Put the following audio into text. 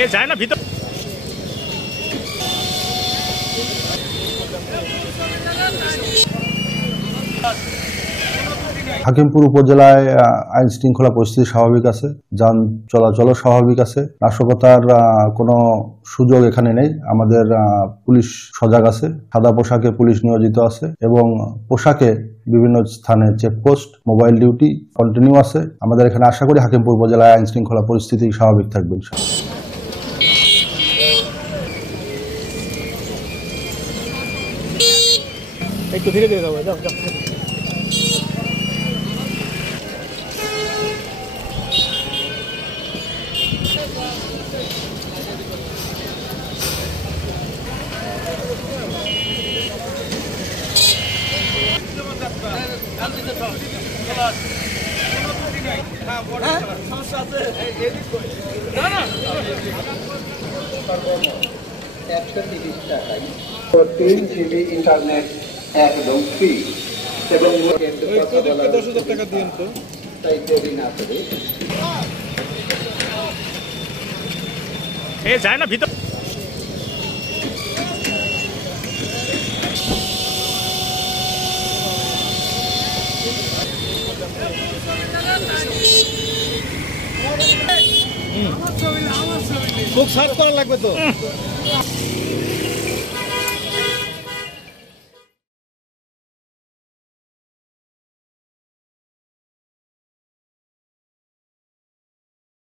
এ যায় না ভিতর। হাকিমপুর উপজেলায় আইন শৃঙ্খলা পরিস্থিতি স্বাভাবিক আছে, যান চলাচলও স্বাভাবিক আছে, নাশকতার কোনো সুযোগ এখানে নেই। আমাদের পুলিশ সজাগ আছে, সাদা পোশাকে পুলিশ নিয়োজিত আছে এবং পোশাকে বিভিন্ন স্থানে চেকপোস্ট, মোবাইল ডিউটি কন্টিনিউ আছে। আমাদের এখানে আশা করি হাকিমপুর উপজেলায় আইন শৃঙ্খলা পরিস্থিতি স্বাভাবিক থাকবে। একটু ধীরে ধীরে যাবো, যাও যাও। GB ইন্টারনেট একদম ফ্রি এবং 10,000 টাকা দিন তো। তাই দেরি না করে এ যায় না ভিতর। খুব সার্চ করা লাগবে তো।